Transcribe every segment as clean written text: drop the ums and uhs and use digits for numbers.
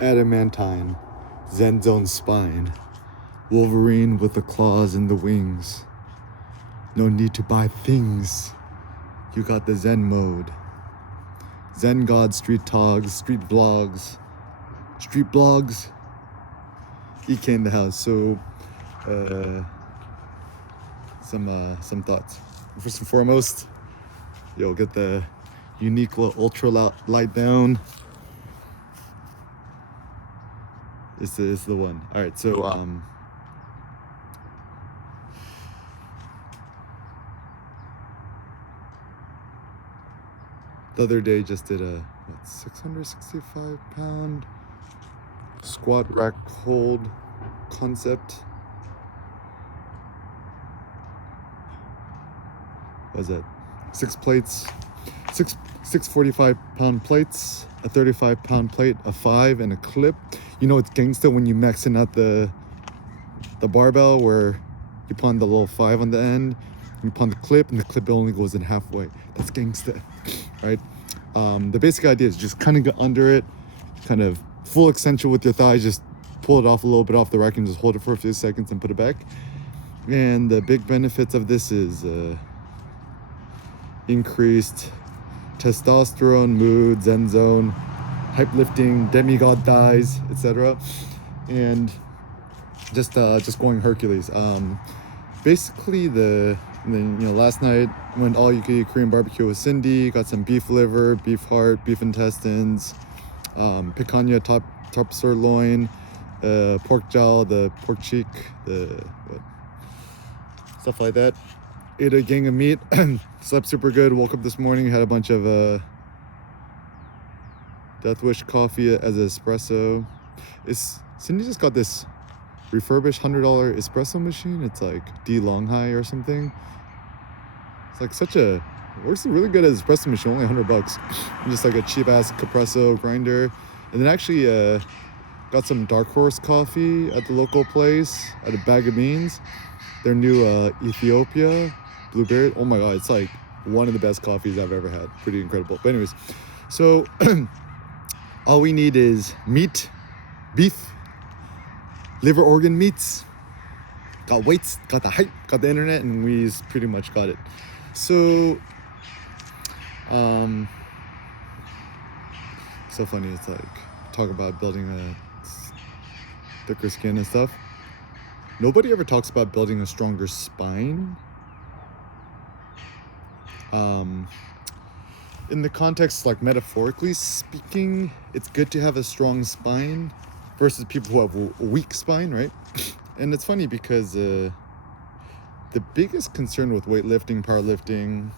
Adamantine, Zen Zone spine, Wolverine with the claws and the wings. No need to buy things. You got the Zen mode. Zen God street togs, street blogs, EK in the house. So, some thoughts. First and foremost, get the unique little ultra light down. This is the one. All right, so the other day just did a 665 pound squat rack hold concept. What was that? 6 plates, six 45 pound plates, a 35 pound plate, a 5, and a clip. You know it's gangsta when you maxing out the barbell where you put on the little 5 on the end, you put on the clip, and the clip only goes in halfway. That's gangsta, right? The basic idea is just kind of get under it, kind of full extension with your thighs, just pull it off a little bit off the rack and just hold it for a few seconds and put it back. And the big benefits of this is increased testosterone, mood, zen zone, hype lifting, demigod thighs, etc. And just going Hercules. Basically last night went all you can eat Korean barbecue with Cindy, got some beef liver, beef heart, beef intestines, picanha top sirloin, pork jowl, the pork cheek, stuff like that. Ate a gang of meat, slept super good, woke up this morning, had a bunch of Death Wish coffee as an espresso. Cindy just got this refurbished $100 espresso machine. It's like D Long High or something. It's like works really good as an espresso machine, only $100. And just like a cheap ass Capresso grinder. And then actually got some Dark Horse coffee at the local place at a bag of beans. Their new Ethiopia blueberry. Oh my god, it's like one of the best coffees I've ever had. Pretty incredible. But anyways, so all we need is meat, beef, liver organ meats, got weights, got the hype, got the internet, and we pretty much got it. So so funny. It's like talk about building a thicker skin and stuff. Nobody ever talks about building a stronger spine. In the context, like metaphorically speaking, it's good to have a strong spine versus people who have a weak spine, right? And it's funny because the biggest concern with weightlifting, powerlifting,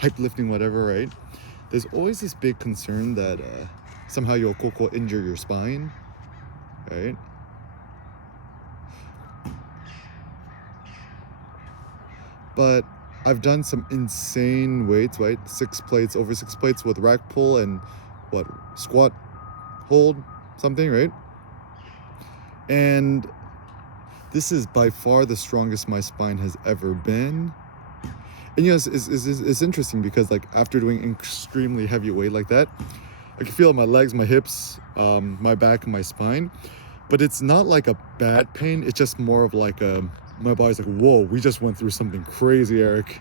hype lifting, whatever, right? There's always this big concern that somehow you'll injure your spine, right? But I've done some insane weights, right? Over 6 plates with rack pull and squat, hold, something, right? And this is by far the strongest my spine has ever been. And it's interesting because like after doing extremely heavy weight like that, I can feel my legs, my hips, my back, and my spine. But it's not like a bad pain. It's just more of like my body's like, whoa, we just went through something crazy, Eric.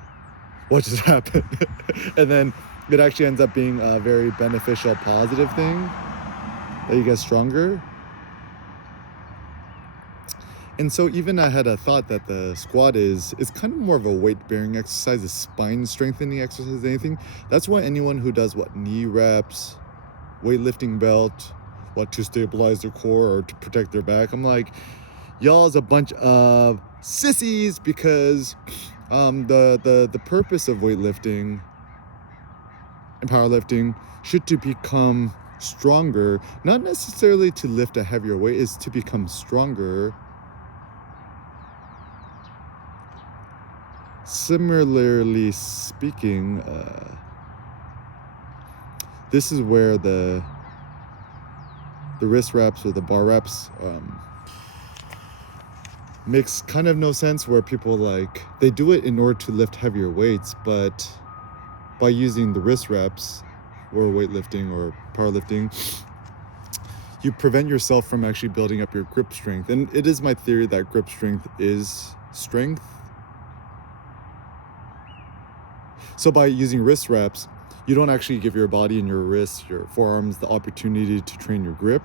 What just happened? And then it actually ends up being a very beneficial, positive thing that you get stronger. And so even I had a thought that the squat is kind of more of a weight-bearing exercise, a spine-strengthening exercise than anything. That's why anyone who does knee reps, weightlifting belt, to stabilize their core or to protect their back, I'm like, y'all is a bunch of sissies because the purpose of weightlifting and powerlifting should to become stronger, not necessarily to lift a heavier weight, is to become stronger. Similarly speaking, this is where the wrist wraps or the bar wraps makes kind of no sense, where people they do it in order to lift heavier weights, but by using the wrist wraps or weightlifting or powerlifting, you prevent yourself from actually building up your grip strength. And it is my theory that grip strength is strength. So by using wrist reps, you don't actually give your body and your wrists, your forearms, the opportunity to train your grip.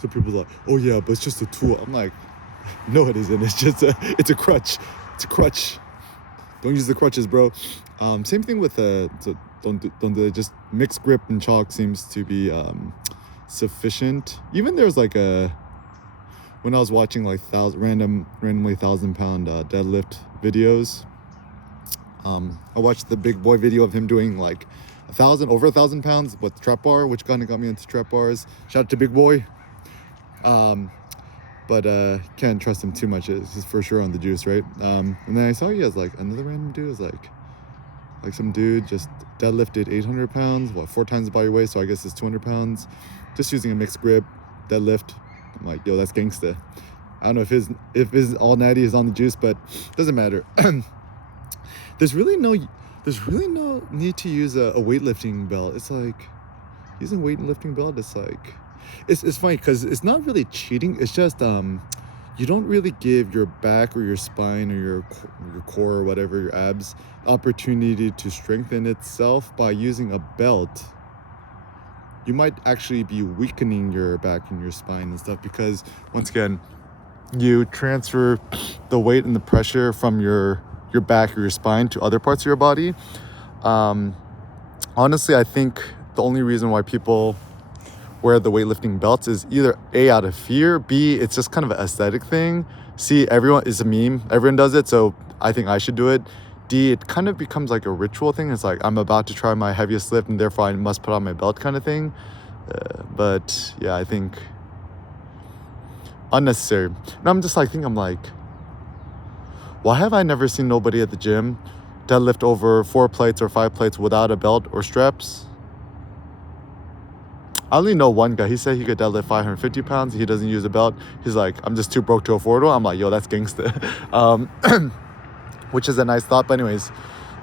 So people are like, oh yeah, but it's just a tool. I'm like, no, it isn't. It's a crutch. It's a crutch. Don't use the crutches, bro. Same thing with just mixed grip and chalk seems to be sufficient. Even there's like when I was watching like randomly 1,000-pound deadlift videos, I watched the big boy video of him doing like over 1,000 pounds with trap bar, which kind of got me into trap bars. Shout out to big boy. But can't trust him too much. He's for sure on the juice, right? And then I saw he has like another random dude is like some dude just deadlifted 800 pounds, 4 times the body weight, so I guess it's 200 pounds, just using a mixed grip deadlift. I'm like, yo, that's gangsta. I don't know if his all natty is on the juice, but doesn't matter. There's really no need to use a weightlifting belt. It's like using a weightlifting belt. It's like it's funny because it's not really cheating. It's just you don't really give your back or your spine or your core or whatever, your abs, opportunity to strengthen itself by using a belt. You might actually be weakening your back and your spine and stuff because once again, you transfer the weight and the pressure from your back or your spine to other parts of your body. Honestly, I think the only reason why people wear the weightlifting belts is either A, out of fear, B, it's just kind of an aesthetic thing, C, everyone is a meme, everyone does it, so I think I should do it, D, it kind of becomes like a ritual thing. It's like I'm about to try my heaviest lift and therefore I must put on my belt kind of thing. But yeah, I think unnecessary. And I'm just like, why have I never seen nobody at the gym deadlift over 4 plates or 5 plates without a belt or straps? I only know one guy. He said he could deadlift 550 pounds. He doesn't use a belt. He's like, I'm just too broke to afford one. I'm like, yo, that's gangsta. Which is a nice thought. But anyways,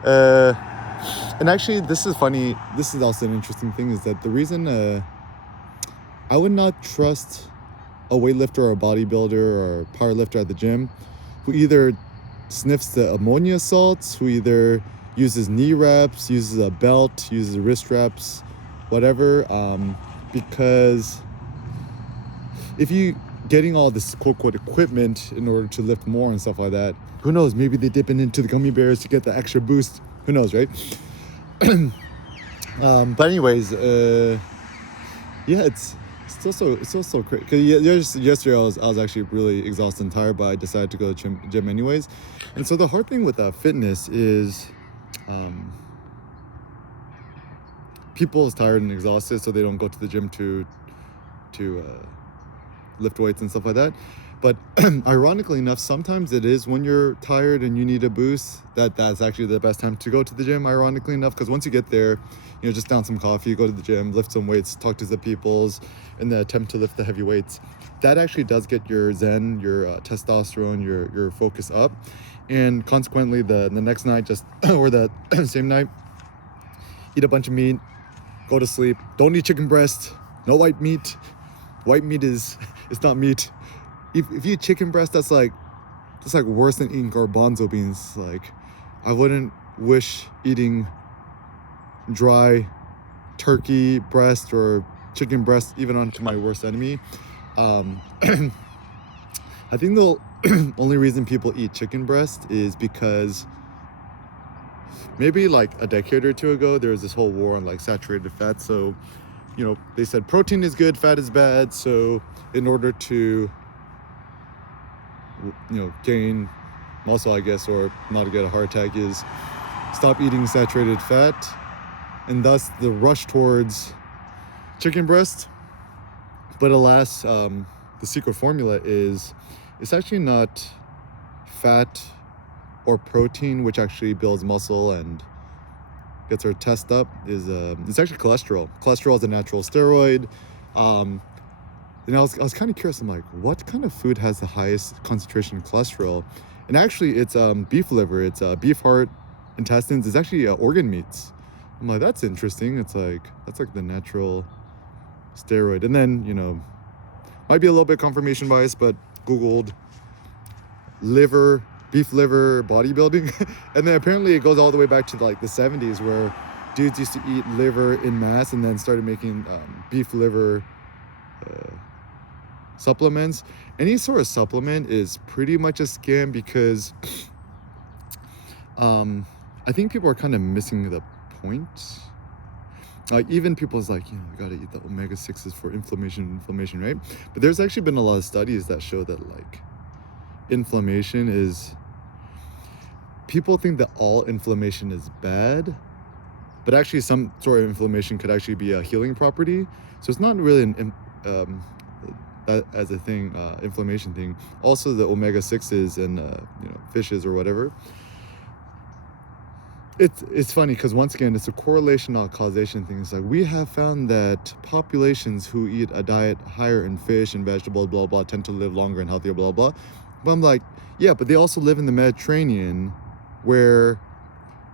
and actually, this is funny. This is also an interesting thing is that the reason I would not trust a weightlifter or a bodybuilder or a powerlifter at the gym who either sniffs the ammonia salts, who either uses knee wraps, uses a belt, uses wrist wraps, whatever, because if you getting all this quote equipment in order to lift more and stuff like that, who knows, maybe they dip into the gummy bears to get the extra boost, who knows, right? But anyways, yeah, it's still so crazy. Because yesterday I was actually really exhausted and tired, but I decided to go to gym anyways. And so the hard thing with fitness is people is tired and exhausted, so they don't go to the gym to lift weights and stuff like that. But ironically enough, sometimes it is when you're tired and you need a boost that's actually the best time to go to the gym, ironically enough, because once you get there, just down some coffee, go to the gym, lift some weights, talk to the peoples in the attempt to lift the heavy weights. That actually does get your zen, your testosterone, your focus up. And consequently, the next night, or the same night, eat a bunch of meat, go to sleep. Don't eat chicken breast, no white meat. White meat it's not meat. If you eat chicken breast, that's like worse than eating garbanzo beans. Like, I wouldn't wish eating dry turkey breast or chicken breast even onto my worst enemy. I think the only reason people eat chicken breast is because maybe like a decade or two ago there was this whole war on like saturated fat. So they said protein is good, fat is bad. So in order to gain muscle, I guess, or not to get a heart attack, is stop eating saturated fat, and thus the rush towards chicken breast. But alas, the secret formula is it's actually not fat or protein which actually builds muscle and gets our test up. It's actually cholesterol. Cholesterol is a natural steroid. And I was kind of curious. I'm like, what kind of food has the highest concentration of cholesterol? And actually, it's beef liver. It's beef heart, intestines. It's actually organ meats. I'm like, that's interesting. It's like that's like the natural steroid. And then, you know, might be a little bit confirmation bias, but Googled beef liver bodybuilding. And then apparently it goes all the way back to like the 70s where dudes used to eat liver in mass and then started making beef liver supplements. Any sort of supplement is pretty much a scam because I think people are kind of missing the point. Like even people's like, you know, you gotta eat the omega-6s for inflammation, right? But there's actually been a lot of studies that show that like inflammation is, people think that all inflammation is bad, but actually some sort of inflammation could actually be a healing property. So it's not really as a thing, inflammation thing. Also the omega-6s and you know, fishes or whatever. It's funny because once again it's a correlation, not causation thing. It's like we have found that populations who eat a diet higher in fish and vegetables, blah blah, tend to live longer and healthier, blah blah. But I'm like, yeah, but they also live in the Mediterranean, where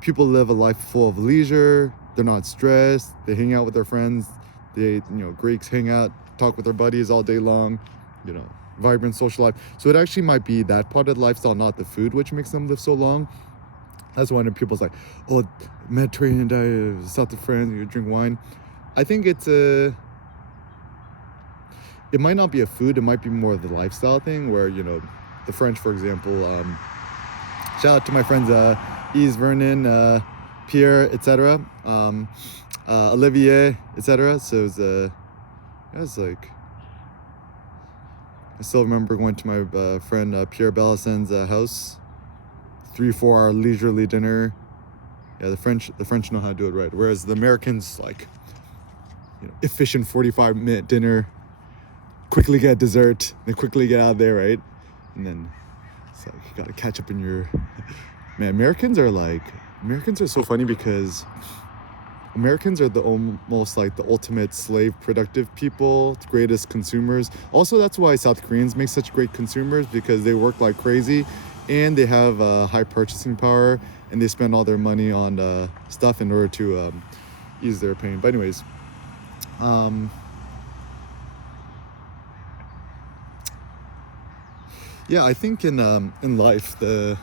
people live a life full of leisure. They're not stressed. They hang out with their friends. They, you know, Greeks hang out, talk with their buddies all day long. You know, vibrant social life. So it actually might be that part of the lifestyle, not the food, which makes them live so long. That's why when people's like, oh, Mediterranean diet, south of France, you drink wine. I think it might not be a food, it might be more of the lifestyle thing where, you know, the French, for example, shout out to my friends, Yves, Vernon, Pierre, etc., Olivier, etc. So it was like, I still remember going to my friend Pierre Bellassen's house, 3-4 hour leisurely dinner. Yeah, the French know how to do it right. Whereas the Americans, like, you know, efficient 45-minute dinner, quickly get dessert, then quickly get out of there, right? And then it's like you gotta catch up in your man. Americans are so funny because Americans are the almost like the ultimate slave productive people, the greatest consumers. Also, that's why South Koreans make such great consumers, because they work like crazy and they have high purchasing power, and they spend all their money on stuff in order to ease their pain. But anyways, yeah, I think in life the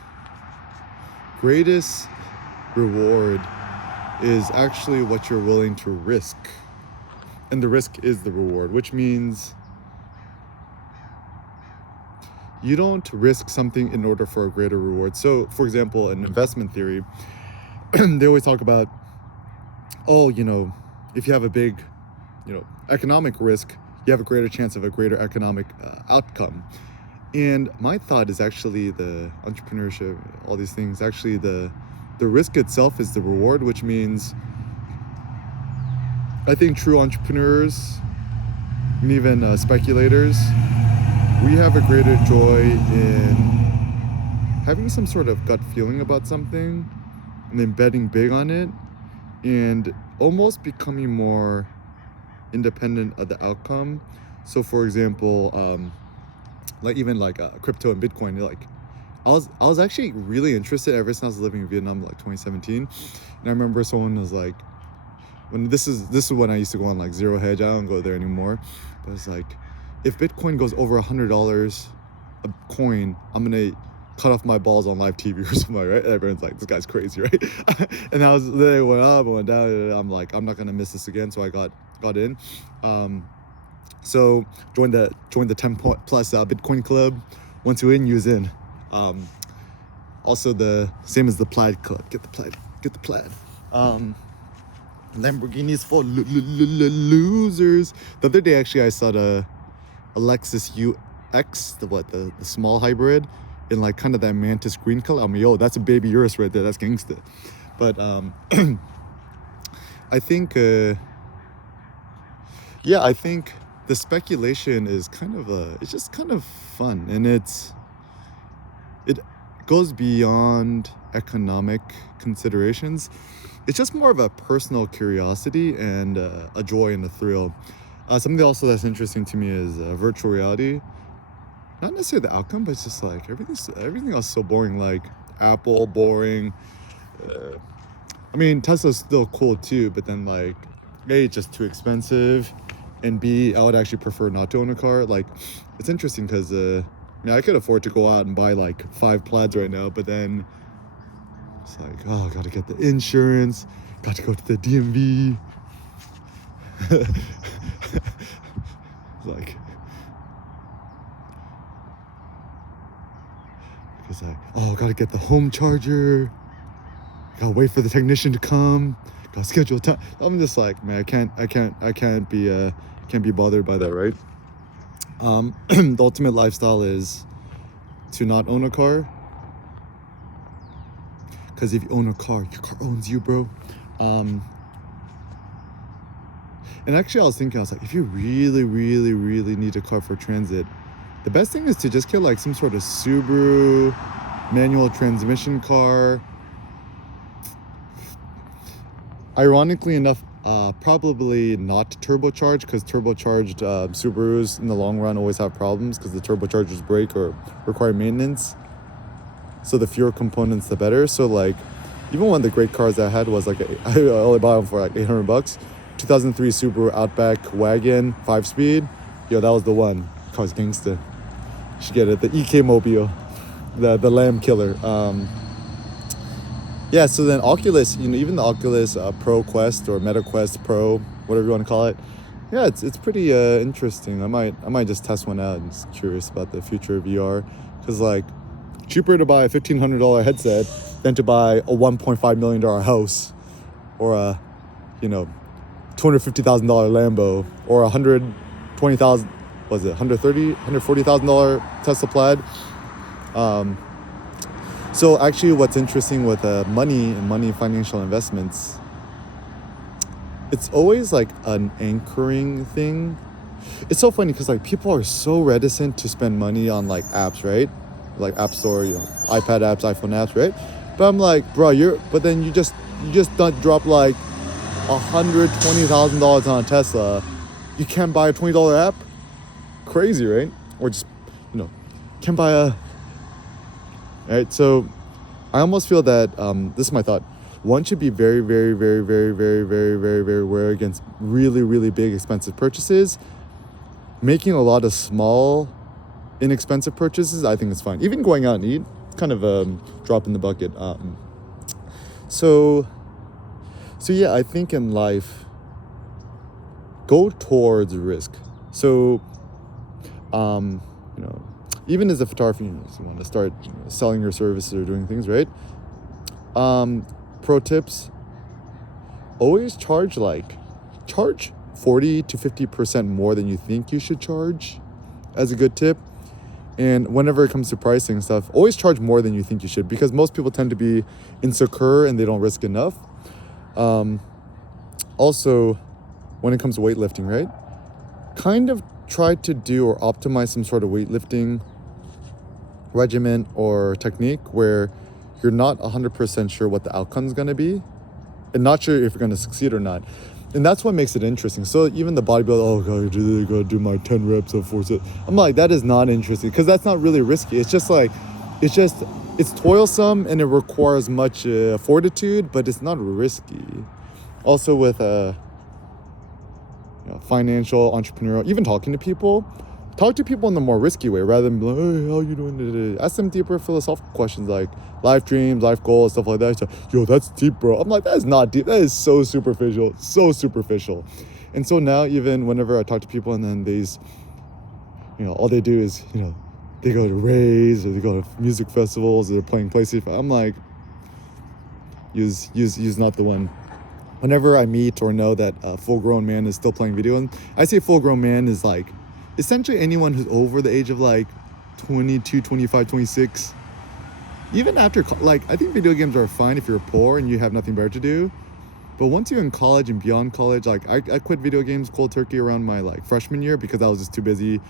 greatest reward is actually what you're willing to risk, and the risk is the reward, which means you don't risk something in order for a greater reward. So, for example, in investment theory, they always talk about, oh, you know, if you have a big, you know, economic risk, you have a greater chance of a greater economic outcome. And my thought is actually the entrepreneurship, all these things, actually the risk itself is the reward, which means I think true entrepreneurs and even speculators, we have a greater joy in having some sort of gut feeling about something and then betting big on it and almost becoming more independent of the outcome. So for example, like even like crypto and Bitcoin, like I was actually really interested ever since I was living in Vietnam, like 2017. And I remember someone was like, when this is when I used to go on like Zero Hedge. I don't go there anymore, but it's like, if Bitcoin goes over $100 a coin, I'm gonna cut off my balls on live TV or something, right? Everyone's like, this guy's crazy, right? And I was literally went up and went down, and I'm like, I'm not gonna miss this again. So I got in. So joined the 10 plus Bitcoin club. Once you're in, you're in. Also the same as the plaid club. Get the plaid. Lamborghinis for losers. The other day, actually, I saw the Lexus UX, the small hybrid, in like kind of that mantis green color. I mean, yo, that's a baby Urus right there. That's gangster. But I think, I think the speculation is kind of it's just kind of fun, and it goes beyond economic considerations. It's just more of a personal curiosity and a joy and a thrill. Something also that's interesting to me is virtual reality. Not necessarily the outcome, but it's just like everything else is so boring. Like Apple, boring. I mean, Tesla's still cool too, but then like, A, it's just too expensive. and B, I would actually prefer not to own a car. Like, it's interesting because I could afford to go out and buy like 5 plaids right now, but then it's like, oh, I gotta get the insurance, got to go to the DMV. Like, because gotta get the home charger, gotta wait for the technician to come, gotta schedule time. I'm just like, man, I can't be bothered by that, right? The ultimate lifestyle is to not own a car, because if you own a car, your car owns you, bro. And actually, I was like, if you really, really, really need a car for transit, the best thing is to just get like some sort of Subaru manual transmission car. Ironically enough, probably not turbocharged, because turbocharged Subarus in the long run always have problems because the turbochargers break or require maintenance. So the fewer components, the better. So like, even one of the great cars I had was like, I only bought them for like $800. 2003 Subaru Outback wagon, 5-speed. Yo, that was the one. Car's gangsta. You should get it. The EK Mobile, the Lamb Killer. Yeah. So then Oculus, even the Oculus Pro Quest or Meta Quest Pro, whatever you want to call it. Yeah, it's pretty interesting. I might just test one out. I'm just curious about the future of VR, because like, cheaper to buy a $1,500 headset than to buy a $1.5 million house, or a, $250,000 Lambo, or $120,000, was it $140,000 Tesla Plaid. So actually, what's interesting with money financial investments, it's always like an anchoring thing. It's so funny because like, people are so reticent to spend money on like apps, right? Like App Store, iPad apps, iPhone apps, right? But I'm like, bro, but then you just not drop like $120,000 on a Tesla. You can't buy a $20 app? Crazy, right? Or just, can't buy a... Right, so I almost feel that, this is my thought, one should be very, very, very, very, very, very, very, very aware against really, really big expensive purchases. Making a lot of small, inexpensive purchases, I think it's fine. Even going out and eat, it's kind of a drop in the bucket. So yeah, I think in life, go towards risk. So, even as a photographer, you want to start selling your services or doing things, right? Pro tips: always charge 40 to 50% more than you think you should charge, as a good tip. And whenever it comes to pricing stuff, always charge more than you think you should, because most people tend to be insecure and they don't risk enough. Also, when it comes to weightlifting, right? Kind of try to do or optimize some sort of weightlifting regimen or technique where you're not 100% sure what the outcome's going to be, and not sure if you're going to succeed or not. And that's what makes it interesting. So even the bodybuilder, I gotta do my 10 reps of force. I'm like, that is not interesting, because that's not really risky. It's just like, it's toilsome and it requires much fortitude, but it's not risky. Also with financial, entrepreneurial, even talking to people, talk to people in the more risky way, rather than be like, hey, how you doing today? Ask them deeper philosophical questions like life dreams, life goals, stuff like that. So, yo, that's deep, bro. I'm like, that is not deep. That is so superficial. And so now, even whenever I talk to people and then all they do is, they go to raves or they go to music festivals or they're playing PlayStation. I'm like, use not the one. Whenever I meet or know that a full-grown man is still playing video, and I say full-grown man is like essentially anyone who's over the age of like 22, 25, 26. Even after, I think video games are fine if you're poor and you have nothing better to do. But once you're in college and beyond college, I quit video games cold turkey around my freshman year because I was just too busy,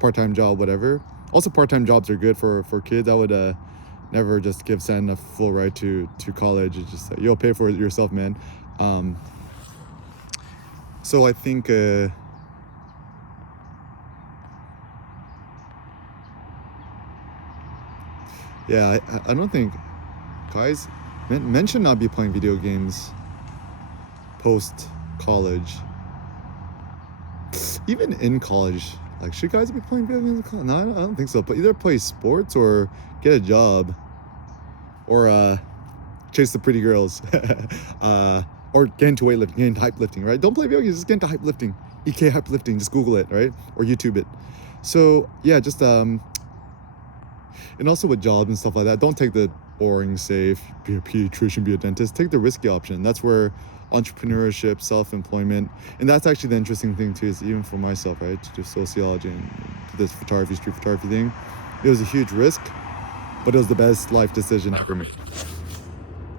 part-time job, whatever. Also, part-time jobs are good for kids. I would never just give Sen a full ride to college. It's just like, yo, pay for it yourself, man. So I think yeah, I don't think, guys, men should not be playing video games post college. even in college, like, should guys be playing video games in college? No, I don't think so. But either play sports or get a job, or chase the pretty girls, or get into weightlifting, get into hype lifting, right? Don't play video games, just get into hype lifting. EK hype lifting, just Google it, right? Or YouTube it. So yeah, just and also with jobs and stuff like that, don't take the boring, safe, be a pediatrician, be a dentist. Take the risky option. That's where entrepreneurship, self-employment, and that's actually the interesting thing too, is even for myself, right, to do sociology and this photography, street photography thing. It was a huge risk, but it was the best life decision for me.